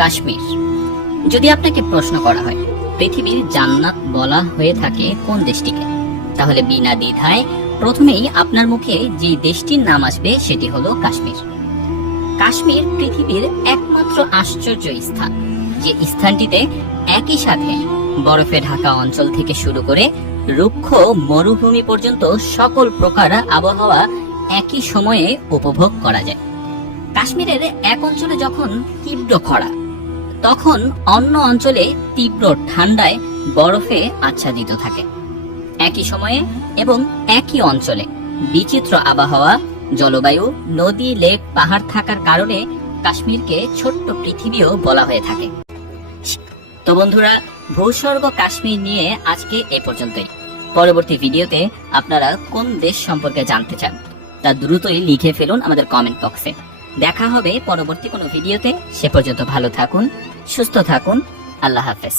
কাশ্মীর। যদি আপনাকে প্রশ্ন করা হয় পৃথিবীর জান্নাত বলা হয়ে থাকে কোন দেশটিকে, তাহলে বিনা দ্বিধায় প্রথমেই আপনার মুখে যে দেশটির নাম আসবে সেটি হলো কাশ্মীর। কাশ্মীর পৃথিবীর একমাত্র আশ্চর্য স্থান, যে স্থানটিতে একই সাথে বরফে ঢাকা অঞ্চল থেকে শুরু করে রুক্ষ মরুভূমি পর্যন্ত সকল প্রকার আবহাওয়া একই সময়ে উপভোগ করা যায়। কাশ্মীরের এক অঞ্চলে যখন তীব্র খরা, তখন অন্য অঞ্চলে তীব্র ঠান্ডায় বরফে আচ্ছাদিত থাকে। একই সময়ে এবং একই অঞ্চলে বিচিত্র আবহাওয়া, জলবায়ু, নদী, লেক, পাহাড় থাকার কারণে কাশ্মীরকে ছোট্ট পৃথিবীও বলা হয়ে থাকে। তো বন্ধুরা, ভূস্বর্গ কাশ্মীর নিয়ে আজকে এ পর্যন্তই। পরবর্তী ভিডিওতে আপনারা কোন দেশ সম্পর্কে জানতে চান তা দ্রুতই লিখে ফেলুন আমাদের কমেন্ট বক্সে। দেখা হবে পরবর্তী কোনো ভিডিওতে। সে পর্যন্ত ভালো থাকুন, সুস্থ থাকুন। আল্লাহ হাফেজ।